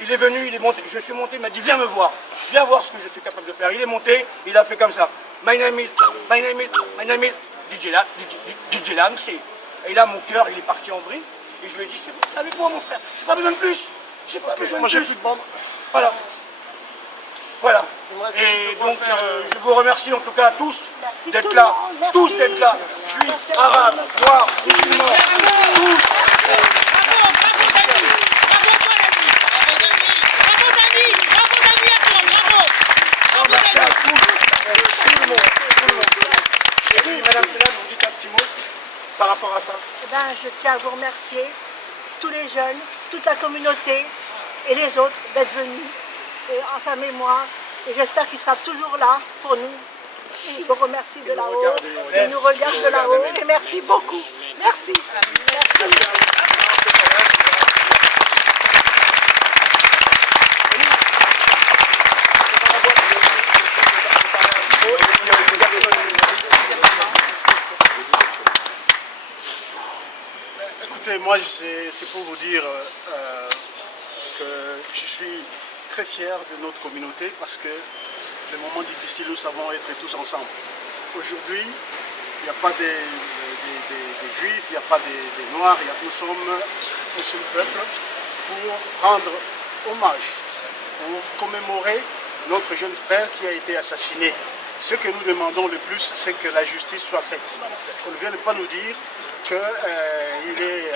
il est venu, il est monté, je suis monté, il m'a dit viens me voir ce que je suis capable de faire. Il est monté, il a fait comme ça. My name is DJ Lamsi. Et là mon cœur il est parti en vrille et je lui ai dit c'est bon, avec moi mon frère, j'ai pas besoin de plus. J'ai pas besoin de plus. Voilà. Voilà. Et donc je vous remercie en tout cas tous d'être là. Tous d'être là. Juifs, arabes, noirs, musulmans, tous. Madame Selam, vous dites un petit mot par rapport à ça? Eh ben, je tiens à vous remercier, tous les jeunes, toute la communauté et les autres d'être venus en sa mémoire. Et j'espère qu'il sera toujours là pour nous. Il vous remercie de là-haut, il nous regarde de là-haut. Et merci beaucoup. Merci. Merci. Écoutez, moi c'est pour vous dire que je suis très fier de notre communauté parce que les moments difficiles, nous savons être tous ensemble. Aujourd'hui, il n'y a pas des juifs, il n'y a pas des noirs, nous sommes un seul peuple pour rendre hommage, pour commémorer notre jeune frère qui a été assassiné. Ce que nous demandons le plus, c'est que la justice soit faite. On ne vienne pas nous dire qu'il est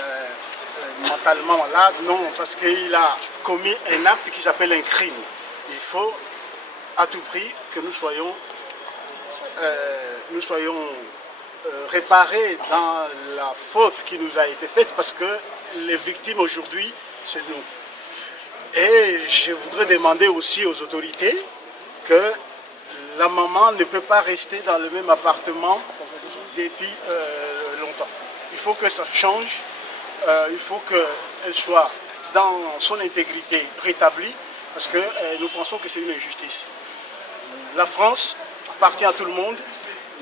mentalement malade, non, parce qu'il a commis un acte qui s'appelle un crime. Il faut à tout prix que nous soyons réparés dans la faute qui nous a été faite, parce que les victimes aujourd'hui, c'est nous. Et je voudrais demander aussi aux autorités que la maman ne peut pas rester dans le même appartement depuis longtemps. Il faut que ça change, il faut qu'elle soit dans son intégrité rétablie, parce que nous pensons que c'est une injustice. La France appartient à tout le monde,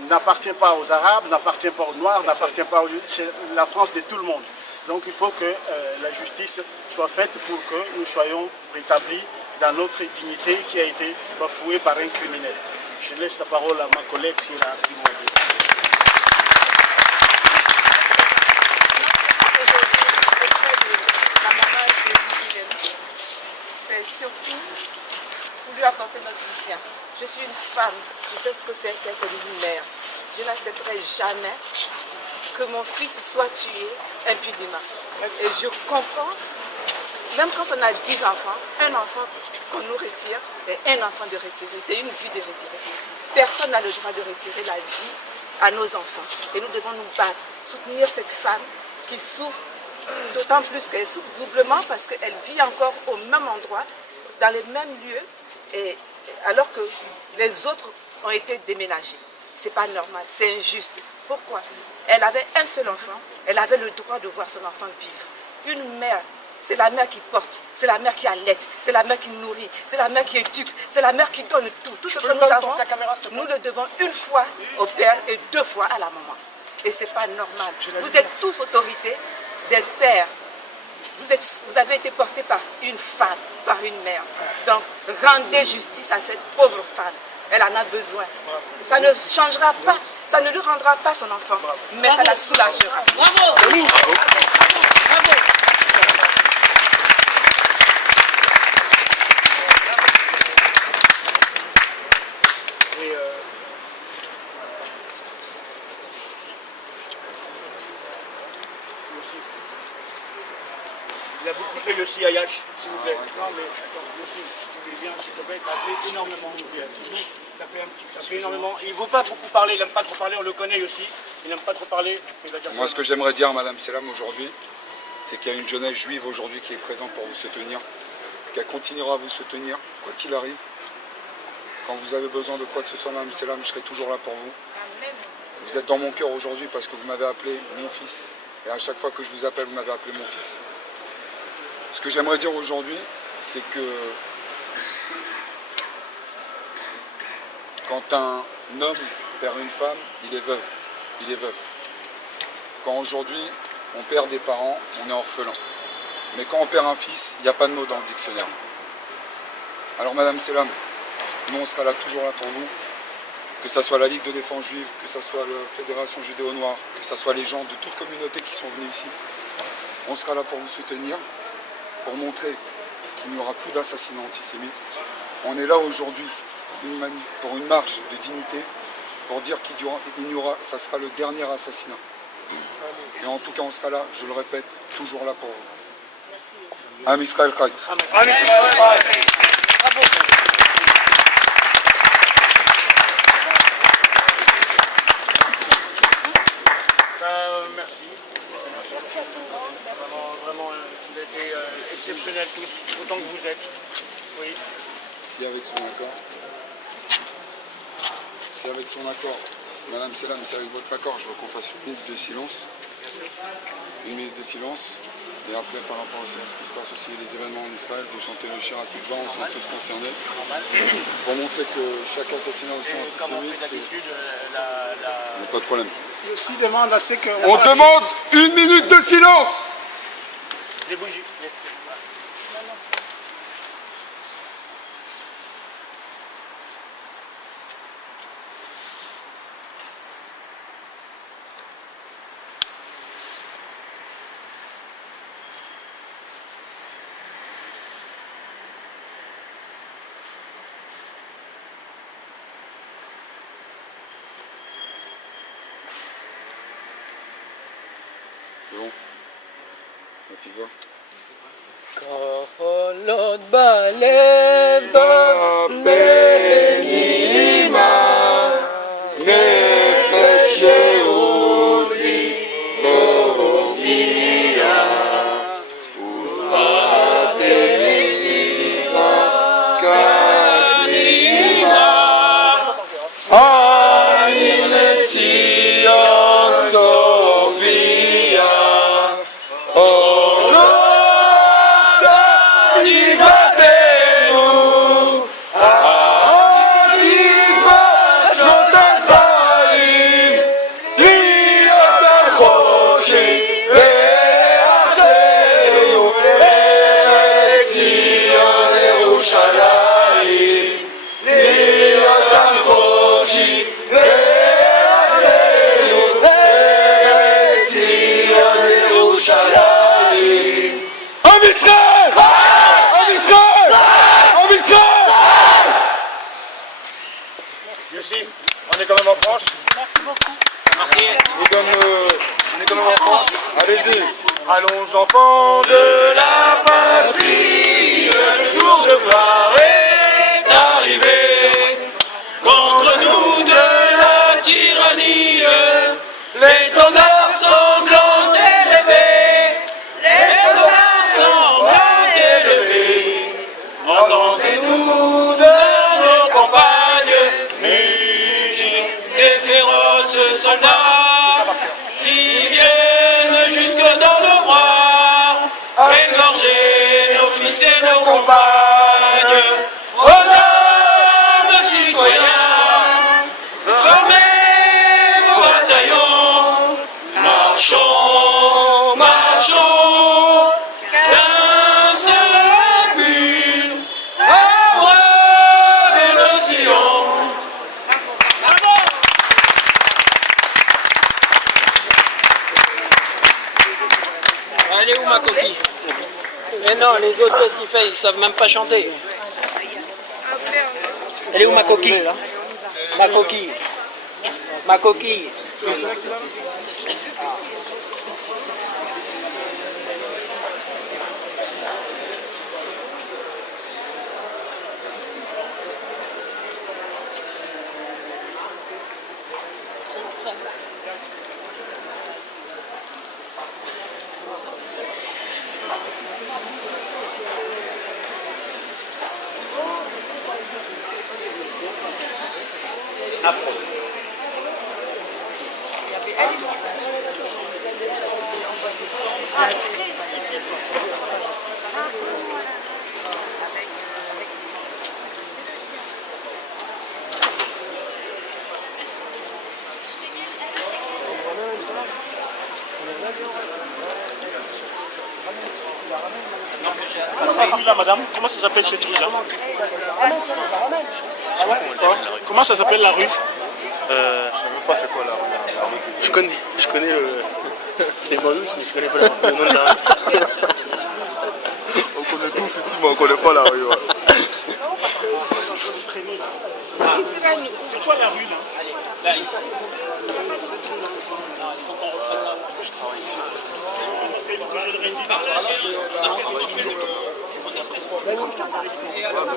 n'appartient pas aux Arabes, n'appartient pas aux Noirs, n'appartient pas aux... C'est la France de tout le monde. Donc il faut que la justice soit faite pour que nous soyons rétablis dans notre dignité qui a été bafouée par un criminel. Je laisse la parole à ma collègue s'il a un petit mot à dire. C'est surtout pour lui apporter notre soutien. Je suis une femme, je sais ce que c'est qu'être une mère. Je n'accepterai jamais que mon fils soit tué impunément. Et je comprends, même quand on a 10 enfants, un enfant qu'on nous retire et un enfant de retirer. C'est une vie de retirer. Personne n'a le droit de retirer la vie à nos enfants. Et nous devons nous battre, soutenir cette femme qui souffre, d'autant plus qu'elle souffre doublement parce qu'elle vit encore au même endroit, dans les mêmes lieux, et alors que les autres ont été déménagés. C'est pas normal, c'est injuste. Pourquoi? Elle avait un seul enfant, elle avait le droit de voir son enfant vivre. Une mère, c'est la mère qui porte, c'est la mère qui allaite, c'est la mère qui nourrit, c'est la mère qui éduque, c'est la mère qui donne tout. Tout ce que nous avons, nous le devons une fois au père et 2 fois à la maman. Et c'est pas normal. Vous êtes tous autorités d'être pères. Vous avez été portés par une femme, par une mère. Donc, rendez justice à cette pauvre femme. Elle en a besoin. Ça ne changera pas, ça ne lui rendra pas son enfant, mais ça la soulagera. Bravo! Bravo! Il a beaucoup fait le CIH, s'il vous plaît. Non, mais attends, aussi, tu viens, s'il te plaît, t'as fait énormément. T'as fait énormément. Il ne veut pas beaucoup parler, il n'aime pas trop parler, on le connaît aussi. Il n'aime pas trop parler. Moi, ce que j'aimerais dire à Madame Selam aujourd'hui, c'est qu'il y a une jeunesse juive aujourd'hui qui est présente pour vous soutenir, qu'elle continuera à vous soutenir, quoi qu'il arrive. Quand vous avez besoin de quoi que ce soit, Madame Selam, je serai toujours là pour vous. Vous êtes dans mon cœur aujourd'hui parce que vous m'avez appelé mon fils. Et à chaque fois que je vous appelle, vous m'avez appelé mon fils. Ce que j'aimerais dire aujourd'hui, c'est que quand un homme perd une femme, il est veuf. Il est veuf. Quand aujourd'hui, on perd des parents, on est orphelin. Mais quand on perd un fils, il n'y a pas de mot dans le dictionnaire. Alors Madame Selam, nous on sera là toujours là pour vous, que ce soit la Ligue de défense juive, que ce soit la Fédération judéo-noire, que ce soit les gens de toute communauté qui sont venus ici. On sera là pour vous soutenir, pour montrer qu'il n'y aura plus d'assassinats antisémites. On est là aujourd'hui pour une marche de dignité, pour dire qu'il y aura, ça sera le dernier assassinat. Et en tout cas, on sera là, je le répète, toujours là pour vous. Am Israël Chai. Vraiment, vous avez été exceptionnels tous, autant que vous êtes. Oui. Si avec son accord, Madame Selam, si avec votre accord, je veux qu'on fasse une minute de silence. Une minute de silence. Et après, par rapport à ce qui se passe aussi, les événements en Israël, de chanter le Shir Hatikva, on sont tous concernés. Pour montrer que chaque assassinat aussi antisémite, c'est... Pas de problème. Je aussi demande à ce que... On demande une minute de silence. Les bougies. Bon. Hatikva. קולות בלב בנעימה נפש יהודי הומייה ופתאימה קדימה עין לציון צופיה On est quand même en France. Merci beaucoup. Merci. On est quand même en France. Allez-y. Allons enfants de la patrie, le jour de gloire est arrivé. Contre nous de la tyrannie, l'étendard sanglant élevé, l'étendard sanglant élevé. Entendez-nous de nos campagnes, ces féroces soldats qui viennent jusque dans le noir, égorger nos fils et nos compagnes. Aux hommes citoyens, formez vos bataillons, marchons, marchons, qu'un seul but, abreuver le Sion. Elle est où ma coquille? Mais non, les autres, qu'est-ce qu'ils font? Ils savent même pas chanter. Elle est où ma coquille? Ma coquille. Ma coquille. là, madame, comment ça s'appelle ces trucs-là? Comment ça s'appelle la rue? Je sais même pas c'est quoi la rue. Je connais les Malouk, mais je connais pas le nom de la rue. On connaît tous ici, mais on connaît pas la rue. Ouais. C'est quoi la rue là? Je travaille ici. C'est le projet de Rendy. Je travaille toujours là.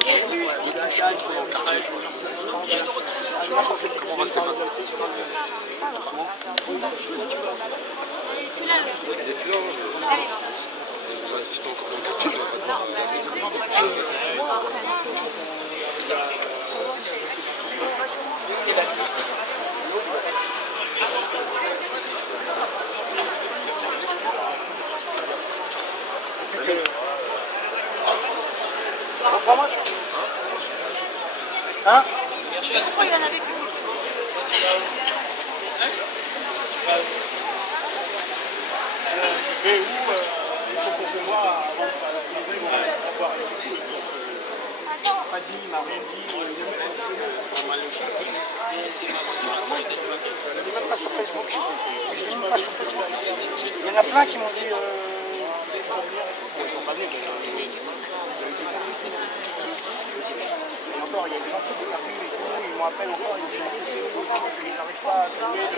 Je suis toujours dans le quartier. Comment va Stéphane? Doucement. Il est plus là, mais... si t'es encore dans le quartier, je vais pas Hein? Pourquoi il y en avait plus? Mais où il faut qu'on se voit avant de voir. Pas dit, il m'a rien dit. Il y en a plein qui m'ont dit. Et encore, il y a des gens qui ont perdu et tout, ils m'appellent encore, ils me disent qu'ils n'arrivent pas à trouver de...